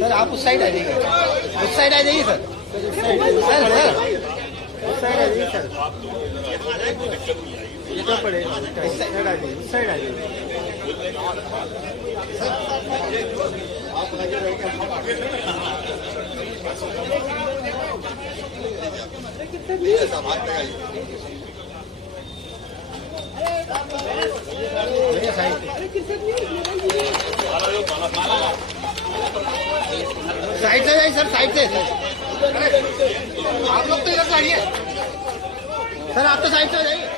Sir आप उस side आ जाइए, उस साइड आ जाइए सर, उस साइड आ जाइए सर, इधर पड़े, इस साइड आ जाइए, उस साइड आ जाइए। साइड से जाइए सर, साइड से। आप लोग तो इधर से आइए सर, आप तो साइड से जाइए।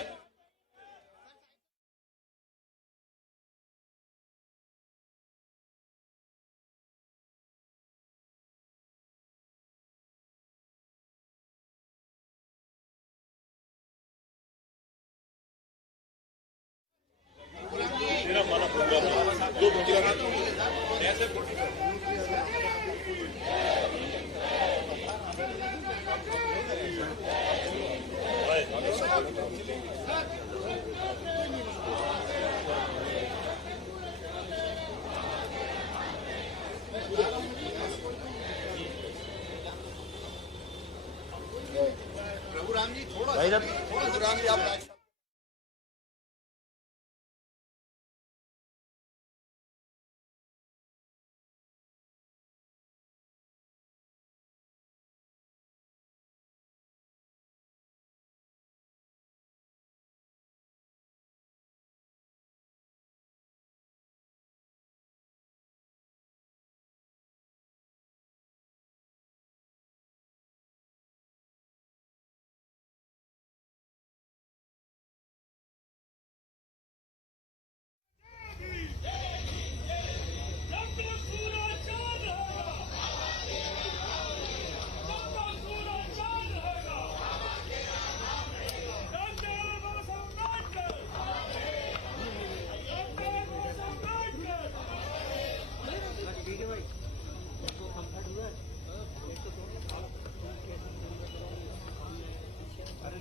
रघुराम जी थोड़ा रघुराम जी आप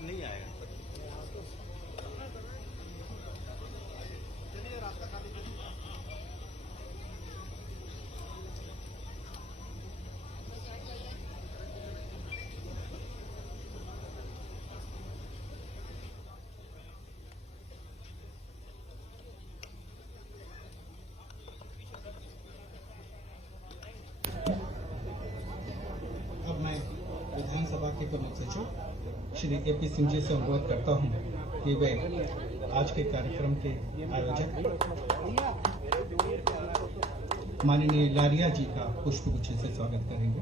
नहीं आएगा। अब मैं विधानसभा के प्रमुख सचिव श्री AP सिंह जी से अनुरोध करता हूं कि वे आज के कार्यक्रम के आयोजक माननीय लारिया जी का पुष्पगुच्छ से स्वागत करेंगे।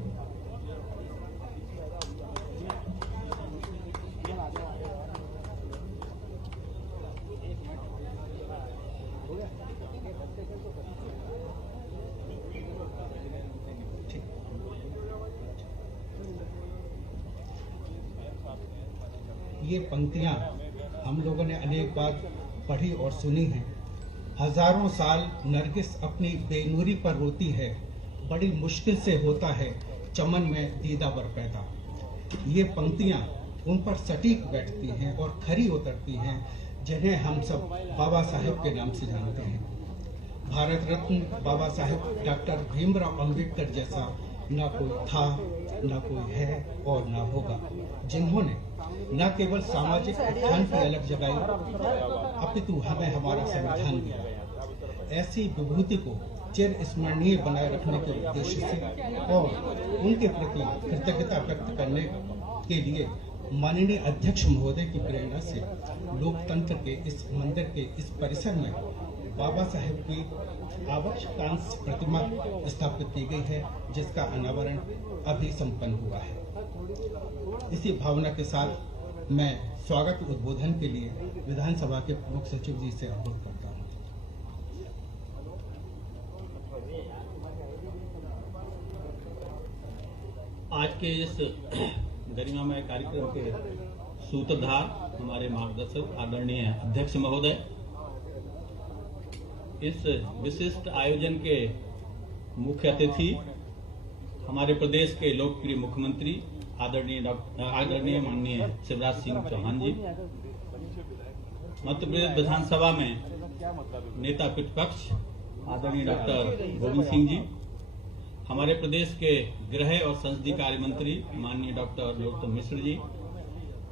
ये पंक्तियां हम लोगों ने अनेक बार पढ़ी और सुनी हैं। हजारों साल नरगिस अपनी बेनूरी पर रोती है, बड़ी मुश्किल से होता है चमन में दीदावर पैदा। ये पंक्तियां उन पर सटीक बैठती हैं और खरी उतरती हैं, जिन्हें हम सब बाबा साहेब के नाम से जानते हैं। भारत रत्न बाबा साहेब डॉक्टर भीमराव अंबेडकर जैसा न कोई था, न कोई है और न होगा, जिन्होंने न केवल सामाजिक उत्थान की अलग जगाई, अपितु हमें हमारा संविधान दिया। ऐसी विभूति को चिर स्मरणीय बनाए रखने के उद्देश्य से और उनके प्रति कृतज्ञता व्यक्त करने के लिए माननीय अध्यक्ष महोदय की प्रेरणा से लोकतंत्र के इस मंदिर के इस परिसर में बाबा साहेब की आवश्यकांश प्रतिमा स्थापित की गई है, जिसका अनावरण अभी संपन्न हुआ है। इसी भावना के साथ मैं स्वागत उद्बोधन के लिए विधानसभा के प्रमुख सचिव जी से अनुरोध करता हूं। आज के इस गरिमामय कार्यक्रम के सूत्रधार हमारे मार्गदर्शक आदरणीय अध्यक्ष महोदय, इस विशिष्ट आयोजन के मुख्य अतिथि हमारे प्रदेश के लोकप्रिय मुख्यमंत्री आदरणीय माननीय शिवराज सिंह चौहान जी, मध्य प्रदेश विधानसभा में नेता प्रतिपक्ष आदरणीय डॉक्टर गोविंद सिंह जी, हमारे प्रदेश के गृह और संसदीय कार्य मंत्री माननीय डॉक्टर नरोत्तम मिश्र जी,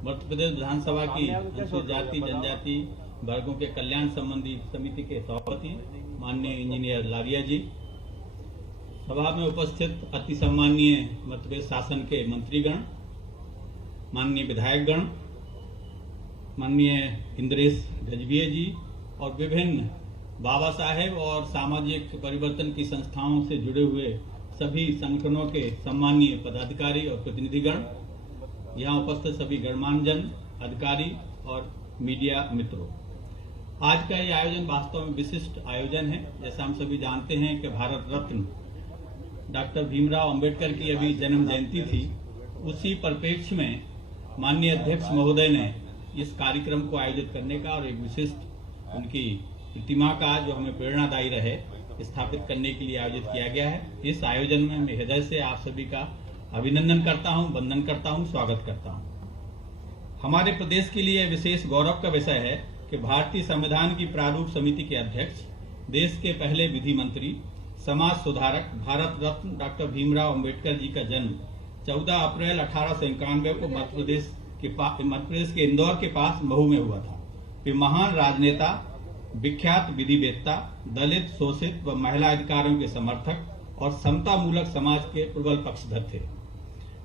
मध्य प्रदेश विधानसभा की अनुसूचित जाति जनजाति वर्गों के कल्याण संबंधी समिति के सभापति माननीय इंजीनियर लारिया जी, सभा में उपस्थित अति सम्माननीय मध्य प्रदेश शासन के मंत्रीगण, माननीय विधायकगण, माननीय इंद्रेश गजभिये जी और विभिन्न बाबा साहेब और सामाजिक परिवर्तन की संस्थाओं से जुड़े हुए सभी संगठनों के सम्माननीय पदाधिकारी और प्रतिनिधिगण, यहाँ उपस्थित सभी गणमान्य जन, अधिकारी और मीडिया मित्रों, आज का ये आयोजन वास्तव में विशिष्ट आयोजन है। जैसा हम सभी जानते हैं कि भारत रत्न डॉक्टर भीमराव अंबेडकर की अभी जन्म जयंती थी। उसी परिप्रेक्ष्य में माननीय अध्यक्ष महोदय ने इस कार्यक्रम को आयोजित करने का और एक विशिष्ट उनकी प्रतिमा का, जो हमें प्रेरणादायी रहे, स्थापित करने के लिए आयोजित किया गया है। इस आयोजन में मैं हृदय से आप सभी का अभिनंदन करता हूं, वंदन करता हूं, स्वागत करता हूं। हमारे प्रदेश के लिए विशेष गौरव का विषय है कि भारतीय संविधान की प्रारूप समिति के अध्यक्ष, देश के पहले विधि मंत्री, समाज सुधारक, भारत रत्न डॉक्टर भीमराव अंबेडकर जी का जन्म 14 अप्रैल 1891 को मध्य प्रदेश के इंदौर के पास महू में हुआ था। वे महान राजनेता, विख्यात विधिवेत्ता, दलित, शोषित व महिला अधिकारों के समर्थक और समता मूलक समाज के प्रबल पक्षधर थे।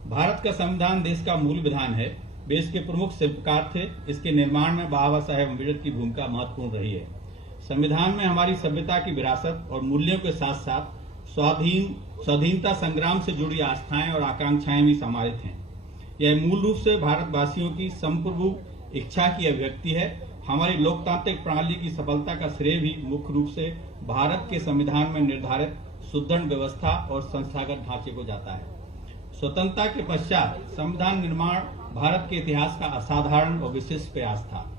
भारत का संविधान देश का मूल विधान है। वे इसके प्रमुख शिल्पकार थे। इसके निर्माण में बाबा साहेब अम्बेडकर की भूमिका महत्वपूर्ण रही है। संविधान में हमारी सभ्यता की विरासत और मूल्यों के साथ साथ स्वाधीनता संग्राम से जुड़ी आस्थाएं और आकांक्षाएं भी समाहित हैं। यह मूल रूप से भारतवासियों की संप्रभु इच्छा की अभिव्यक्ति है। हमारी लोकतांत्रिक प्रणाली की सफलता का श्रेय भी मुख्य रूप से भारत के संविधान में निर्धारित सुदृढ़ व्यवस्था और संस्थागत ढांचे को जाता है। स्वतंत्रता के पश्चात संविधान निर्माण भारत के इतिहास का असाधारण और विशिष्ट प्रयास था।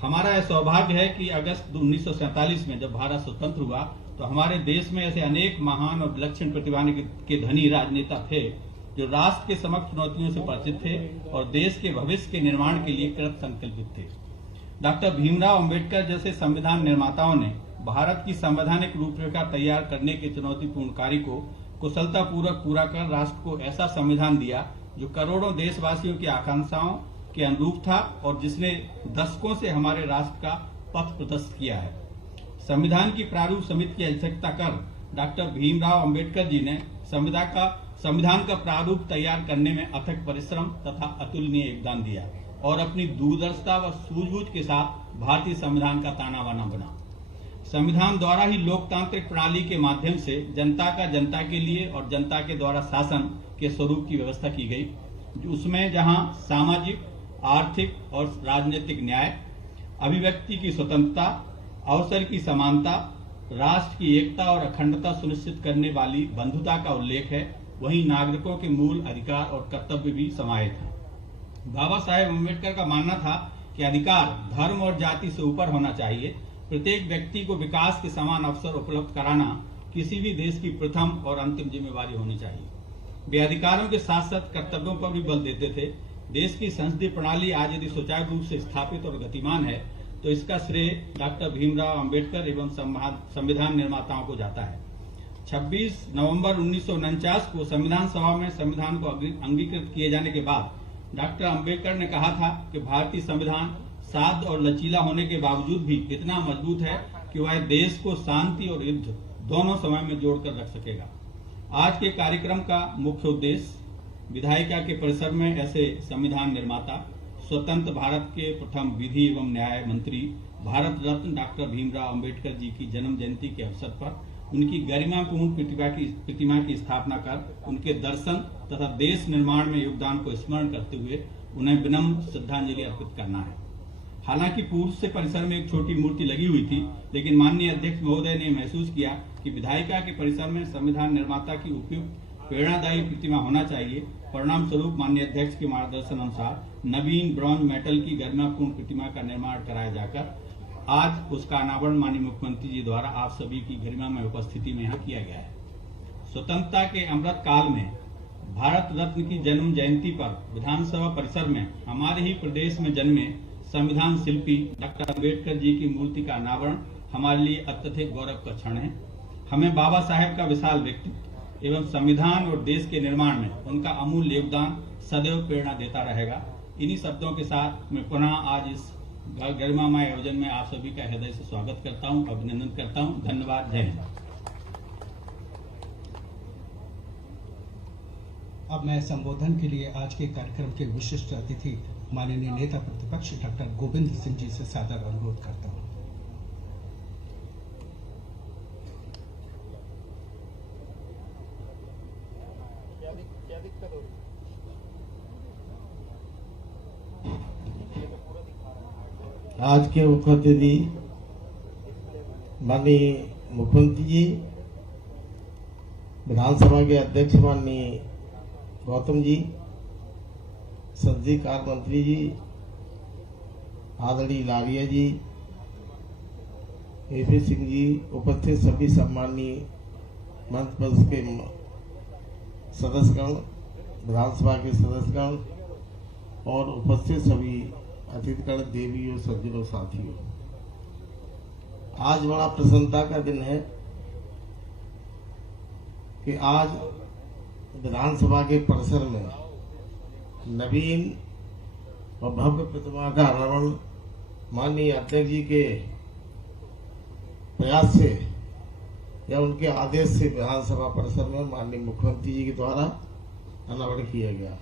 हमारा यह सौभाग्य है कि अगस्त 1947 में जब भारत स्वतंत्र हुआ तो हमारे देश में ऐसे अनेक महान और विलक्षण प्रतिभा के धनी राजनेता थे जो राष्ट्र के समक्ष चुनौतियों से परिचित थे और देश के भविष्य के निर्माण के लिए कृत संकल्पित थे। डॉक्टर भीमराव अंबेडकर जैसे संविधान निर्माताओं ने भारत की संवैधानिक रूपरेखा तैयार करने के चुनौतीपूर्ण कार्य को कुशलतापूर्वक पूरा कर राष्ट्र को ऐसा संविधान दिया जो करोड़ों देशवासियों की आकांक्षाओं के अनुरूप था और जिसने दशकों से हमारे राष्ट्र का पथ प्रदर्शित किया है। संविधान की प्रारूप समिति की अध्यक्षता कर डॉक्टर भीमराव अंबेडकर जी ने संविधान का प्रारूप तैयार करने में अथक परिश्रम तथा अतुलनीय योगदान दिया और अपनी दूरदर्शिता व सूझबूझ के साथ भारतीय संविधान का ताना बाना बना। संविधान द्वारा ही लोकतांत्रिक प्रणाली के माध्यम से जनता का जनता के लिए और जनता के द्वारा शासन के स्वरूप की व्यवस्था की गई, उसमें जहां सामाजिक, आर्थिक और राजनीतिक न्याय, अभिव्यक्ति की स्वतंत्रता, अवसर की समानता, राष्ट्र की एकता और अखंडता सुनिश्चित करने वाली बंधुता का उल्लेख है, वहीं नागरिकों के मूल अधिकार और कर्तव्य भी समाहित हैं। बाबा साहेब अम्बेडकर का मानना था कि अधिकार धर्म और जाति से ऊपर होना चाहिए। प्रत्येक व्यक्ति को विकास के समान अवसर उपलब्ध कराना किसी भी देश की प्रथम और अंतिम जिम्मेवारी होनी चाहिए। वे अधिकारों के साथ साथ कर्तव्यों पर भी बल देते थे। देश की संसदीय प्रणाली आज यदि सुचारू रूप से स्थापित और गतिमान है तो इसका श्रेय डॉक्टर भीमराव अंबेडकर एवं संविधान निर्माताओं को जाता है। 26 नवंबर 1949 को संविधान सभा में संविधान को अंगीकृत किए जाने के बाद डॉक्टर अंबेडकर ने कहा था कि भारतीय संविधान साध और लचीला होने के बावजूद भी इतना मजबूत है कि वह देश को शांति और युद्ध दोनों समय में जोड़कर रख सकेगा। आज के कार्यक्रम का मुख्य उद्देश्य विधायिका के परिसर में ऐसे संविधान निर्माता, स्वतंत्र भारत के प्रथम विधि एवं न्याय मंत्री, भारत रत्न डॉक्टर भीमराव अंबेडकर जी की जन्म जयंती के अवसर पर उनकी गरिमापूर्ण प्रतिमा की स्थापना कर उनके दर्शन तथा देश निर्माण में योगदान को स्मरण करते हुए उन्हें विनम्र श्रद्धांजलि अर्पित करना है। हालांकि पूर्व से परिसर में एक छोटी मूर्ति लगी हुई थी, लेकिन माननीय अध्यक्ष महोदय ने महसूस किया कि विधायिका के परिसर में संविधान निर्माता की उपयुक्त प्रेरणादायी प्रतिमा होना चाहिए। परिणाम स्वरूप माननीय अध्यक्ष के मार्गदर्शन अनुसार नवीन ब्रॉन्ज मेटल की गरिमापूर्ण प्रतिमा का निर्माण कराया जाकर आज उसका अनावरण माननीय मुख्यमंत्री जी द्वारा आप सभी की गरिमा में उपस्थिति में यहाँ किया गया है। स्वतंत्रता के अमृत काल में भारत रत्न की जन्म जयंती पर विधानसभा परिसर में हमारे ही प्रदेश में जन्मे संविधान शिल्पी डॉक्टर अम्बेडकर जी की मूर्ति का अनावरण हमारे लिए अत्यधिक गौरव का क्षण है। हमें बाबा साहेब का विशाल व्यक्तित्व एवं संविधान और देश के निर्माण में उनका अमूल्य योगदान सदैव प्रेरणा देता रहेगा। इन्हीं शब्दों के साथ मैं पुनः आज इस गरिमामय आयोजन में आप सभी का हृदय से स्वागत करता हूं, अभिनंदन करता हूं। धन्यवाद। जय हिंद। अब मैं संबोधन के लिए आज के कार्यक्रम के विशिष्ट अतिथि माननीय नेता प्रतिपक्ष डॉक्टर गोविंद सिंह जी से सादर अनुरोध करता हूं। आज के मुख्य अतिथि माननीय मुख्यमंत्री जी, विधानसभा के अध्यक्ष माननीय गौतम जी, संसदीय कार्य मंत्री जी आदरणीय लारिया जी, एपी सिंह जी, उपस्थित सभी सम्माननीय मंच पर के सदस्यगण, विधानसभा के सदस्यगण और उपस्थित सभी अतिथिगण, देवी और सज्जनों साथियों, आज बड़ा प्रसन्नता का दिन है कि आज विधानसभा के परिसर में नवीन और भव्य प्रतिमा का अनावरण माननीय अध्यक्ष जी के प्रयास से या उनके आदेश से विधानसभा परिसर में माननीय मुख्यमंत्री जी के द्वारा अनावरण किया गया।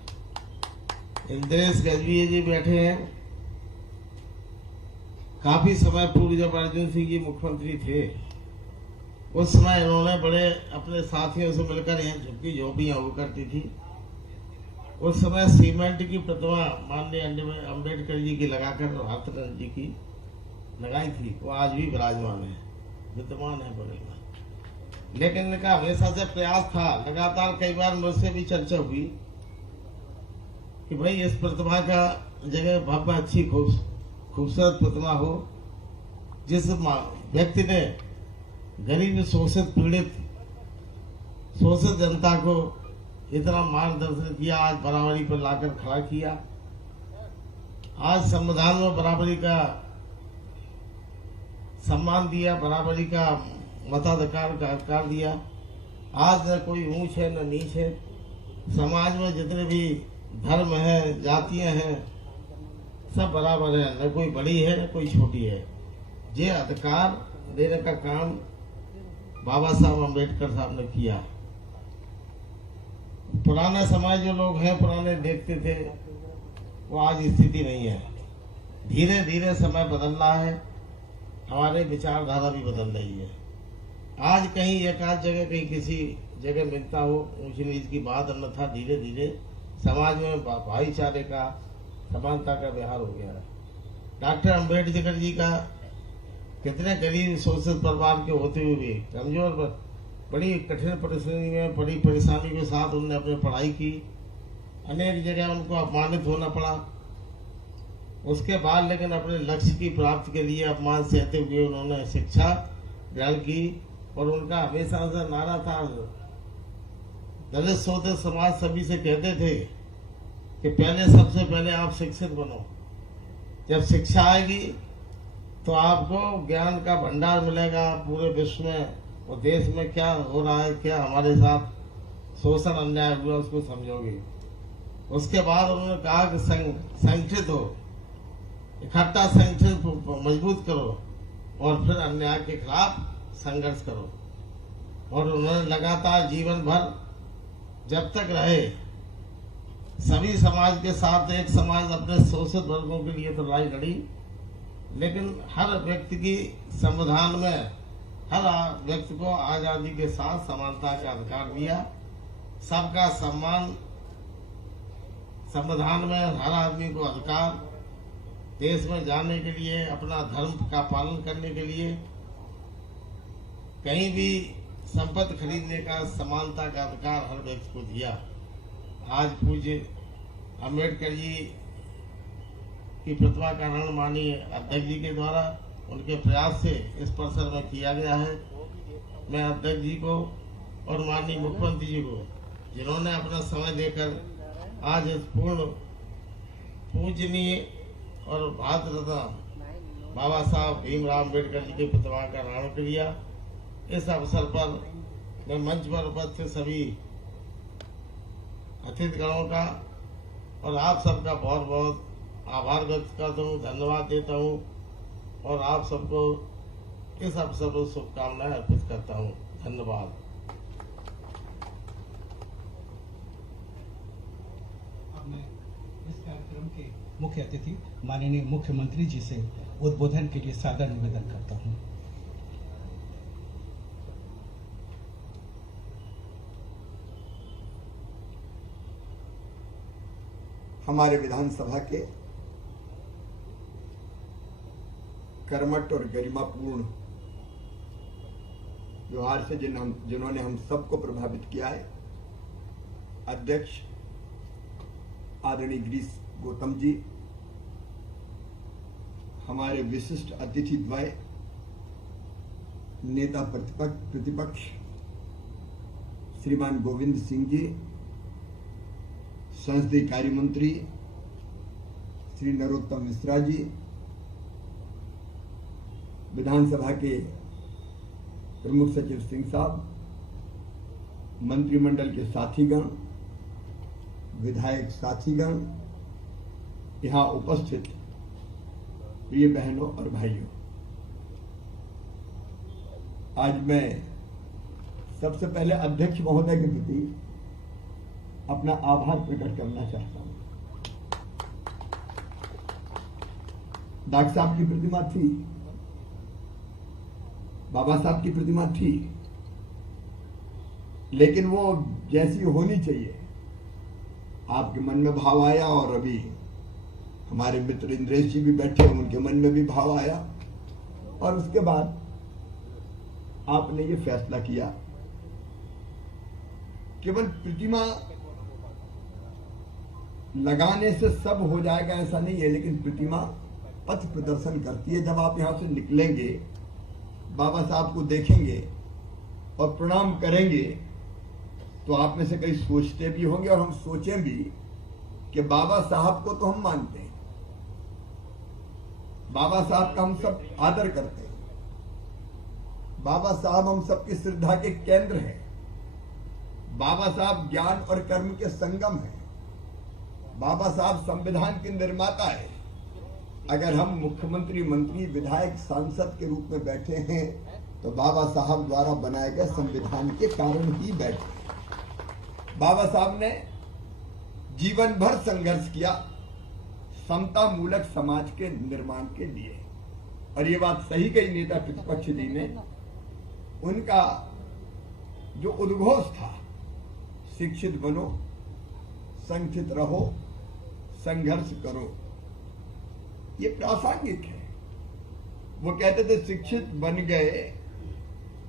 इंद्रेश गजबीय जी बैठे हैं। काफी समय पूर्व जब अर्जुन सिंह जी मुख्यमंत्री थे, उस समय इन्होंने बड़े अपने साथियों से मिलकर यहाँ झुग्गी झोपड़ियां हुआ करती थी। उस समय सीमेंट की प्रतिमा माननीय अम्बेडकर जी की लगाकर भारत रत्न जी की लगाई थी। वो आज भी विराजमान है, विद्यमान है बनेगा। लेकिन इनका हमेशा से प्रयास था, लगातार कई बार मुझसे भी चर्चा हुई कि भाई इस प्रतिमा का जगह भव्य अच्छी खूबसूरत प्रतिमा हो, जिस व्यक्ति ने गरीब शोषित पीड़ित शोषित जनता को इतना मार्गदर्शन किया, आज बराबरी पर लाकर खड़ा किया। आज संविधान में बराबरी का सम्मान दिया, बराबरी का मताधिकार का अधिकार दिया। आज न कोई ऊंच है न नीच है। समाज में जितने भी धर्म है, जातियां हैं, सब बराबर है, न कोई बड़ी है न कोई छोटी है। ये अधिकार देने का काम बाबा साहब अम्बेडकर साहब ने किया। पुराने समय जो लोग हैं, पुराने देखते थे, वो आज स्थिति नहीं है। धीरे धीरे समय बदल रहा है, हमारे विचारधारा भी बदल रही है। आज कहीं एक आध जगह, कहीं किसी जगह मिलता हो ऊंच नीच की बात, अन्यथा धीरे धीरे समाज में भाईचारे का, समानता का व्यवहार हो गया है। डॉक्टर अम्बेडकर जी का कितने गरीब शोषित परिवार के होते हुए भी कमजोर, बड़ी कठिन परिस्थिति में, बड़ी परेशानी के साथ उन्होंने अपनी पढ़ाई की। अनेक जगह उनको अपमानित होना पड़ा। उसके बाद लेकिन अपने लक्ष्य की प्राप्ति के लिए अपमान सहते हुए उन्होंने शिक्षा ग्रहण की। और उनका हमेशा से नारा था, दलित शोषित समाज सभी से कहते थे कि पहले, सबसे पहले आप शिक्षित बनो। जब शिक्षा आएगी तो आपको ज्ञान का भंडार मिलेगा। पूरे विश्व में और देश में क्या हो रहा है, क्या हमारे साथ शोषण अन्याय हुआ, उसको समझोगे। उसके बाद उन्होंने कहा कि संगठित हो, इकट्ठा संगठित मजबूत करो और फिर अन्याय के खिलाफ संघर्ष करो। और उन्होंने लगातार जीवन भर जब तक रहे, सभी समाज के साथ एक समाज अपने शोषित वर्गों के लिए तो लड़ाई लड़ी, लेकिन हर व्यक्ति की संविधान में हर व्यक्ति को आजादी के साथ समानता का अधिकार दिया। सबका सम्मान, संविधान में हर आदमी को अधिकार, देश में जाने के लिए, अपना धर्म का पालन करने के लिए, कहीं भी संपत्ति खरीदने का समानता का अधिकार हर व्यक्ति को दिया। आज पूज्य अम्बेडकर जी की प्रतिमा का अनावरण माननीय अध्यक्ष जी के द्वारा उनके प्रयास से इस परिसर में किया गया है। मैं अध्यक्ष जी को और माननीय मुख्यमंत्री जी को, जिन्होंने अपना समय देकर आज इस पूजनीय और भारत रत्न बाबा साहब भीमराव अम्बेडकर जी की प्रतिमा का अनावरण किया। इस अवसर पर मैं मंच पर उपस्थित सभी अतिथिगणों का और आप सबका बहुत बहुत आभार व्यक्त करता हूँ, धन्यवाद देता हूँ और आप सबको इस अवसर पर शुभकामनाएं अर्पित करता हूँ। धन्यवाद। इस कार्यक्रम के मुख्य अतिथि माननीय मुख्यमंत्री जी से उद्बोधन के लिए सादर निवेदन करता हूं। हमारे विधानसभा के कर्मठ और गरिमापूर्ण व्यवहार से जिन्होंने हम सबको प्रभावित किया है, अध्यक्ष आदरणीय गिरीश गौतम जी, हमारे विशिष्ट अतिथि द्वय नेता प्रतिपक्ष श्रीमान गोविंद सिंह जी, संसदीय कार्य मंत्री श्री नरोत्तम मिश्रा जी, विधानसभा के प्रमुख सचिव सिंह साहब, मंत्रिमंडल के साथीगण, विधायक साथीगण, यहाँ उपस्थित प्रिय बहनों और भाइयों, आज मैं सबसे पहले अध्यक्ष महोदय के प्रति अपना आभार प्रकट करना चाहता हूं। डॉक्टर साहब की प्रतिमा थी, बाबा साहब की प्रतिमा थी, लेकिन वो जैसी होनी चाहिए आपके मन में भाव आया और अभी हमारे मित्र इंद्रेश जी भी बैठे हैं, उनके मन में भी भाव आया और उसके बाद आपने ये फैसला किया केवल प्रतिमा लगाने से सब हो जाएगा ऐसा नहीं है, लेकिन प्रतिमा पथ प्रदर्शन करती है। जब आप यहां से निकलेंगे, बाबा साहब को देखेंगे और प्रणाम करेंगे तो आप में से कई सोचते भी होंगे और हम सोचें भी कि बाबा साहब को तो हम मानते हैं, बाबा साहब का हम सब आदर करते हैं, बाबा साहब हम सबकी श्रद्धा के केंद्र हैं, बाबा साहब ज्ञान और कर्म के संगम हैं, बाबा साहब संविधान के निर्माता है। अगर हम मुख्यमंत्री, मंत्री, विधायक, सांसद के रूप में बैठे हैं तो बाबा साहब द्वारा बनाए गए संविधान के कारण ही बैठे। बाबा साहब ने जीवन भर संघर्ष किया समता मूलक समाज के निर्माण के लिए, और ये बात सही कही नेता प्रतिपक्ष जी ने। उनका जो उद्घोष था, शिक्षित बनो, संगठित रहो, संघर्ष करो, ये प्रासंगिक है। वो कहते थे शिक्षित बन गए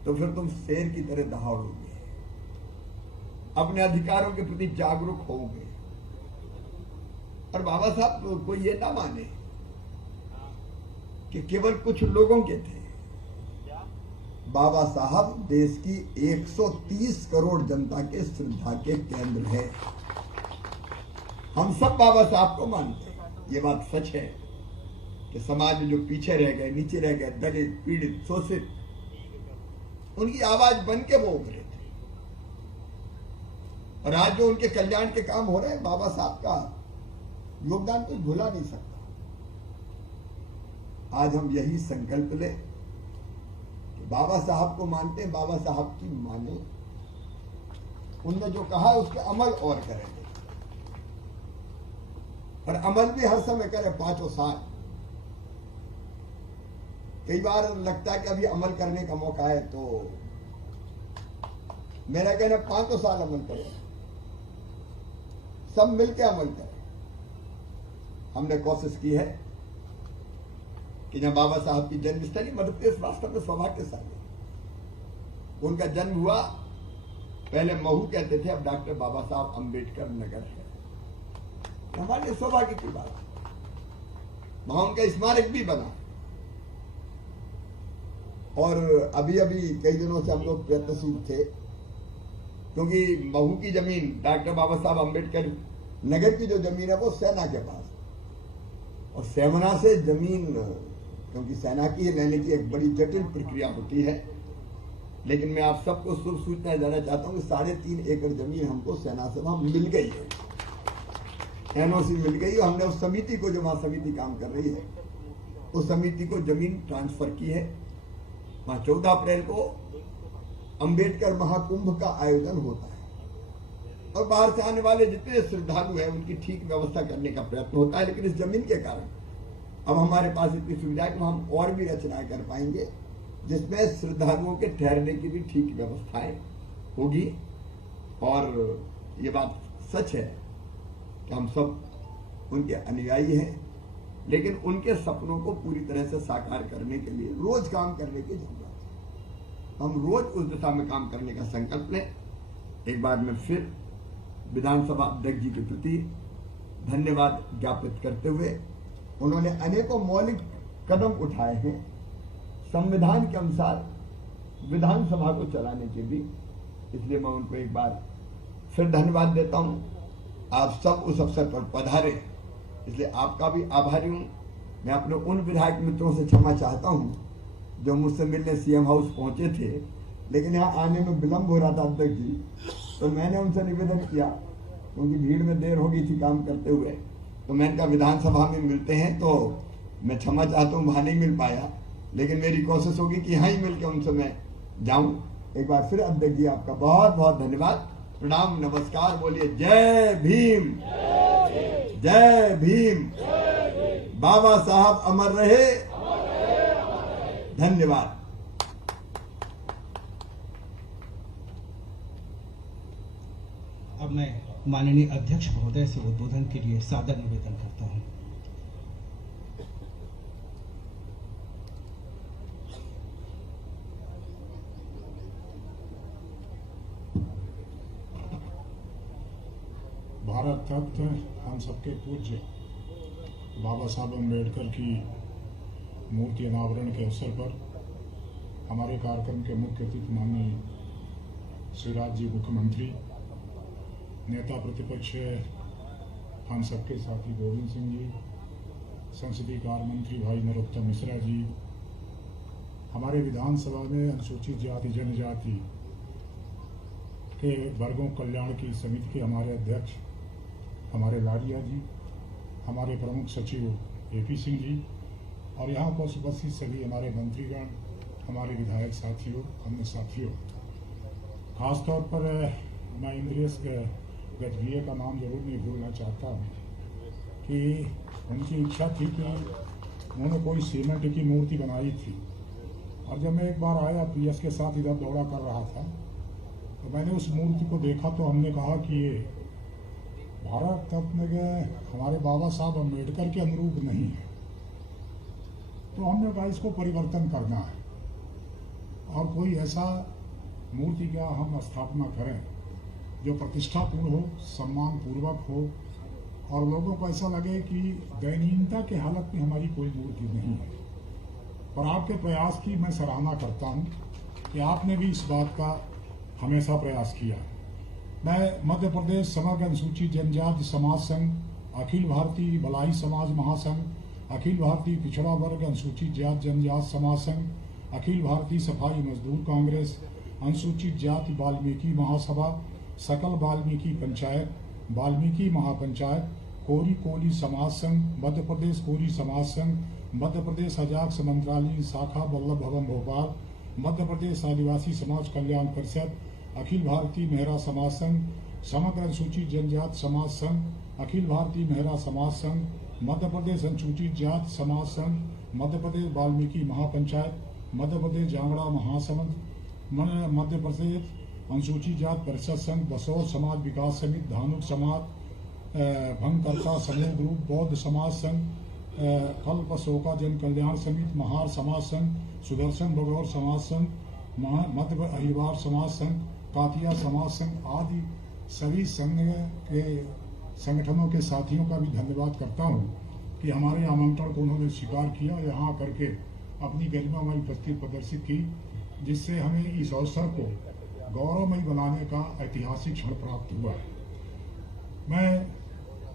तो फिर तुम शेर की तरह दहाड़ोगे, अपने अधिकारों के प्रति जागरूक होगे। और बाबा साहब को ये ना माने कि केवल कुछ लोगों के थे। बाबा साहब देश की 130 करोड़ जनता के श्रद्धा के केंद्र है। हम सब बाबा साहब को मानते हैं। ये बात सच है कि समाज में जो पीछे रह गए, नीचे रह गए, दलित, पीड़ित, शोषित, उनकी आवाज बन के वो उभरे थे। और आज जो उनके कल्याण के काम हो रहे हैं, बाबा साहब का योगदान कोई भुला नहीं सकता। आज हम यही संकल्प लें कि बाबा साहब को मानते हैं, बाबा साहब की माने, उनने जो कहा उसके अमल और करेंगे, और अमल भी हर समय करें, 5 साल। कई बार लगता है कि अभी अमल करने का मौका है, तो मेरा कहना 5 साल अमल करें, सब मिलकर अमल करें। हमने कोशिश की है कि जब बाबा साहब की जन्मस्थली मध्य प्रदेश वास्तव में सौभाग्यशाली, उनका जन्म हुआ, पहले महू कहते थे, अब डॉक्टर बाबा साहब अम्बेडकर नगर है। हमारे लिए सौभाग्य की बात है। वहां उनका स्मारक भी बना। और अभी अभी कई दिनों से हम लोग प्रयत्नशील थे क्योंकि महू की जमीन डॉक्टर बाबा साहब अम्बेडकर नगर की जो जमीन है वो सेना के पास, और सेना से जमीन क्योंकि सेना की लेने की एक बड़ी जटिल प्रक्रिया होती है। लेकिन मैं आप सबको शुभ सूचना देना चाहता हूं कि 3.5 एकड़ जमीन हमको सेना से वहां मिल गई है, एनओसी मिल गई, और हमने उस समिति को, जो वहां समिति काम कर रही है, उस समिति को जमीन ट्रांसफर की है। वहां 14 अप्रैल को अंबेडकर महाकुंभ का आयोजन होता है, और बाहर से आने वाले जितने श्रद्धालु हैं उनकी ठीक व्यवस्था करने का प्रयत्न होता है। लेकिन इस जमीन के कारण अब हमारे पास इतनी सुविधा है कि हम और भी रचनाएं कर पाएंगे, जिसमें श्रद्धालुओं के ठहरने की भी ठीक व्यवस्थाएं होगी। और ये बात सच है कि हम सब उनके अनुयायी हैं, लेकिन उनके सपनों को पूरी तरह से साकार करने के लिए रोज काम करने की जरूरत है। हम रोज उस दिशा में काम करने का संकल्प लें। एक बार मैं फिर विधानसभा अध्यक्ष जी के प्रति धन्यवाद ज्ञापित करते हुए, उन्होंने अनेकों मौलिक कदम उठाए हैं संविधान के अनुसार विधानसभा को चलाने के लिए, इसलिए मैं उनको एक बार फिर धन्यवाद देता हूं। आप सब उस अवसर पर पधारे, इसलिए आपका भी आभारी हूं। मैं अपने उन विधायक मित्रों से क्षमा चाहता हूं जो मुझसे मिलने सीएम हाउस पहुंचे थे, लेकिन यहाँ आने में विलंब हो रहा था अध्यक्ष जी, तो मैंने उनसे निवेदन किया, क्योंकि भीड़ में देर हो गई थी काम करते हुए, तो मैंने कहा विधानसभा में मिलते हैं, तो मैं क्षमा चाहता हूँ वहां नहीं मिल पाया, लेकिन मेरी कोशिश होगी कि यहाँ ही मिलकर उनसे मैं जाऊं। एक बार फिर अध्यक्ष जी आपका बहुत बहुत धन्यवाद, प्रणाम, नमस्कार। बोलिए जय भीम, जय भीम, बाबा साहब अमर रहे, धन्यवाद। अब मैं माननीय अध्यक्ष महोदय से उद्बोधन के लिए सादर निवेदन करता हूं। भारत रत्न हम सबके पूज्य बाबा साहब अम्बेडकर की मूर्ति अनावरण के अवसर पर हमारे कार्यक्रम के मुख्य अतिथि माननीय शिवराज जी मुख्यमंत्री, नेता प्रतिपक्ष हम सबके साथी गोविंद सिंह जी, संसदीय कार्य मंत्री भाई नरोत्तम मिश्रा जी, हमारे विधानसभा में अनुसूचित जाति जनजाति के वर्गों कल्याण की समिति के हमारे अध्यक्ष हमारे लारिया जी, हमारे प्रमुख सचिव एपी सिंह जी, और यहाँ पर उपस्थित सभी हमारे मंत्रीगण, हमारे विधायक साथियों, अन्य साथियों, खासतौर पर मैं इंद्रेश गजभिये का नाम जरूर नहीं भूलना चाहता हूँ कि उनकी इच्छा थी कि उन्होंने कोई सीमेंट की मूर्ति बनाई थी, और जब मैं एक बार आया पीएस के साथ इधर दौड़ा कर रहा था तो मैंने उस मूर्ति को देखा, तो हमने कहा कि ये भारत रत्न के हमारे बाबा साहब अम्बेडकर के अनुरूप नहीं है, तो हमने कहा इसको परिवर्तन करना है और कोई ऐसा मूर्ति का हम स्थापना करें जो प्रतिष्ठापूर्ण हो, सम्मान पूर्वक हो, और लोगों को ऐसा लगे कि दयनीयता के हालत में हमारी कोई मूर्ति नहीं है। पर आपके प्रयास की मैं सराहना करता हूं कि आपने भी इस बात का हमेशा प्रयास किया। मैं मध्य प्रदेश समग्र अनुसूचित जनजाति समाज संघ, अखिल भारतीय भलाई समाज महासंघ, अखिल भारतीय पिछड़ा वर्ग अनुसूचित जाति जनजाति समाज संघ, अखिल भारतीय सफाई मजदूर कांग्रेस, अनुसूचित जाति वाल्मीकि महासभा, सकल वाल्मीकि पंचायत, वाल्मीकि महापंचायत, कोरी कोली समाज संघ, मध्य प्रदेश कोरी समाज संघ, मध्य प्रदेश अजाक्स मंत्रालय शाखा वल्लभ भवन भोपाल, मध्य प्रदेश आदिवासी समाज कल्याण परिषद, अखिल भारतीय मेहरा समाज संघ, समग्र अनुसूचित जनजाति समाज संघ, अखिल भारतीय मेहरा समाज संघ, मध्य प्रदेश अनुसूचित जाति समाज संघ, मध्य प्रदेश वाल्मीकि महापंचायत, मध्य प्रदेश जांगड़ा महासमंद, मध्य प्रदेश अनुसूचित जाति परिषद संघ, बसौर समाज विकास समिति, धानुक समाज भंगकर्ता समूह ग्रुप, बौद्ध समाज संघ, कल्प शोका जन कल्याण समिति, महार समाज संघ, सुदर्शन बगौर समाज संघ, मध्य अहिवार समाज संघ, कातिया समाज संघ आदि सभी संघ के संगठनों के साथियों का भी धन्यवाद करता हूं कि हमारे आमंत्रण को उन्होंने स्वीकार किया, यहाँ करके अपनी गरिमामयी उपस्थिति प्रदर्शित की, जिससे हमें इस अवसर को गौरवमयी बनाने का ऐतिहासिक क्षण प्राप्त हुआ है। मैं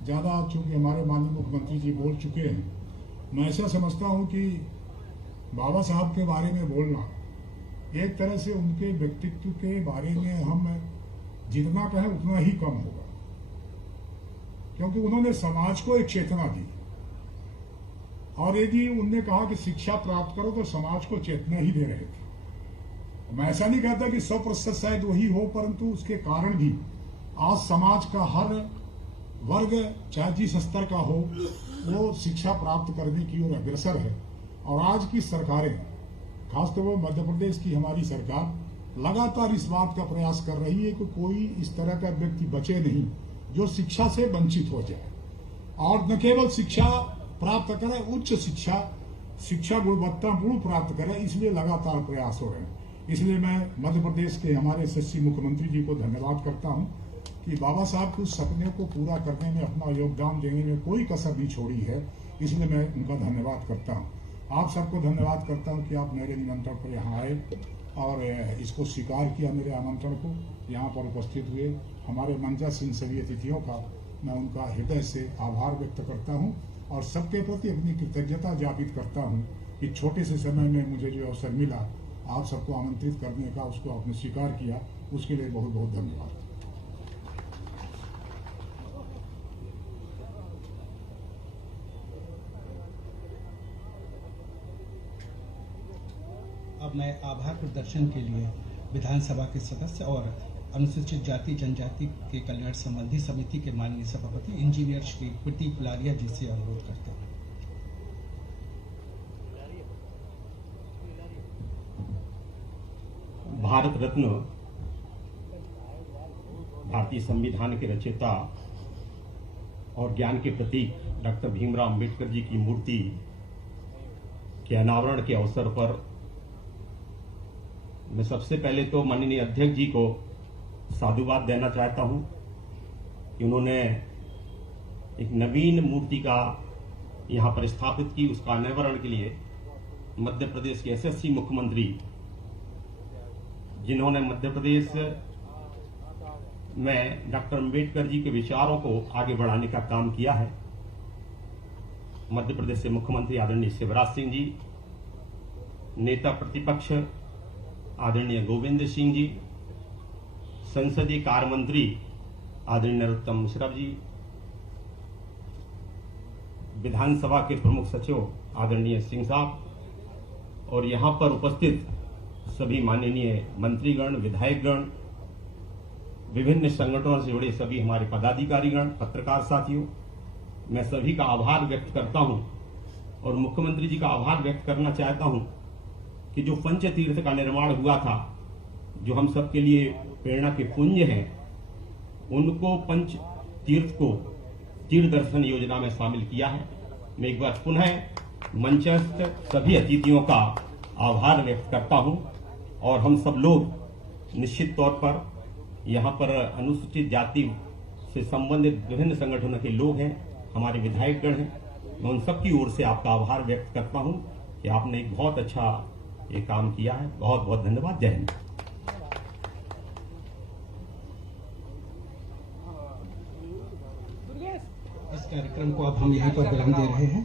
ज़्यादा, चूंकि हमारे माननीय मुख्यमंत्री जी बोल चुके हैं, मैं ऐसा समझता हूं कि बाबा साहब के बारे में बोलना एक तरह से उनके व्यक्तित्व के बारे में हम जितना कहें उतना ही कम होगा, क्योंकि उन्होंने समाज को एक चेतना दी। और यदि उनने कहा कि शिक्षा प्राप्त करो तो समाज को चेतना ही दे रहे थे। मैं ऐसा नहीं कहता कि 100% शायद वही हो, परंतु उसके कारण भी आज समाज का हर वर्ग, चाहे जिस स्तर का हो, वो शिक्षा प्राप्त करने की ओर अग्रसर है। और आज की सरकारें, खासतौर पर मध्य प्रदेश की हमारी सरकार, लगातार इस बात का प्रयास कर रही है कि कोई इस तरह का व्यक्ति बचे नहीं जो शिक्षा से वंचित हो जाए, और न केवल शिक्षा प्राप्त करे, उच्च शिक्षा गुणवत्तापूर्ण प्राप्त करे। इसलिए लगातार प्रयास हो रहे हैं। इसलिए मैं मध्य प्रदेश के हमारे यशस्वी मुख्यमंत्री जी को धन्यवाद करता हूं कि बाबा साहब के उस सपने को पूरा करने में, अपना योगदान देने में कोई कसर नहीं छोड़ी है। इसलिए मैं उनका धन्यवाद करता हूं। आप सबको धन्यवाद करता हूं कि आप मेरे निमंत्रण पर यहाँ आए और इसको स्वीकार किया, मेरे आमंत्रण को, यहाँ पर उपस्थित हुए। हमारे मंचासीन सिंह सभी अतिथियों का मैं उनका हृदय से आभार व्यक्त करता हूँ और सबके प्रति अपनी कृतज्ञता ज्ञापित करता हूँ कि छोटे से समय में मुझे जो अवसर मिला आप सबको आमंत्रित करने का, उसको आपने स्वीकार किया, उसके लिए बहुत बहुत धन्यवाद। अब मैं आभार प्रदर्शन के लिए विधानसभा के सदस्य और अनुसूचित जाति जनजाति के कल्याण संबंधी समिति के माननीय सभापति इंजीनियर श्री प्रदीप लारिया जी से अनुरोध करते हैं। भारत रत्न, भारतीय संविधान के रचयिता और ज्ञान के प्रतीक डॉक्टर भीमराव अंबेडकर जी की मूर्ति के अनावरण के अवसर पर मैं सबसे पहले तो माननीय अध्यक्ष जी को साधुवाद देना चाहता हूं कि उन्होंने एक नवीन मूर्ति का यहां पर स्थापित की। उसका अनावरण के लिए मध्य प्रदेश के यशस्वी मुख्यमंत्री, जिन्होंने मध्य प्रदेश में डॉक्टर अंबेडकर जी के विचारों को आगे बढ़ाने का काम किया है, मध्य प्रदेश के मुख्यमंत्री आदरणीय शिवराज सिंह जी, नेता प्रतिपक्ष आदरणीय गोविंद सिंह जी, संसदीय कार्य मंत्री आदरणीय नरोत्तम मिश्रा जी, विधानसभा के प्रमुख सचिव आदरणीय सिंह साहब, और यहां पर उपस्थित सभी माननीय मंत्रीगण, विधायकगण, विभिन्न संगठनों से जुड़े सभी हमारे पदाधिकारीगण, पत्रकार साथियों, मैं सभी का आभार व्यक्त करता हूं और मुख्यमंत्री जी का आभार व्यक्त करना चाहता हूं कि जो पंच तीर्थ का निर्माण हुआ था, जो हम सबके लिए प्रेरणा के पुंज हैं, उनको पंच तीर्थ को तीर्थ दर्शन योजना में शामिल किया है। मैं एक बार पुनः मंचस्थ सभी अतिथियों का आभार व्यक्त करता हूं और हम सब लोग निश्चित तौर पर यहाँ पर अनुसूचित जाति से संबंधित विभिन्न संगठनों के लोग हैं, हमारे विधायकगण हैं, मैं उन सबकी ओर से आपका आभार व्यक्त करता हूं कि आपने एक बहुत अच्छा ये काम किया है। बहुत बहुत धन्यवाद। जय हिंद। इस कार्यक्रम को अब हम यहीं पर विराम दे रहे हैं।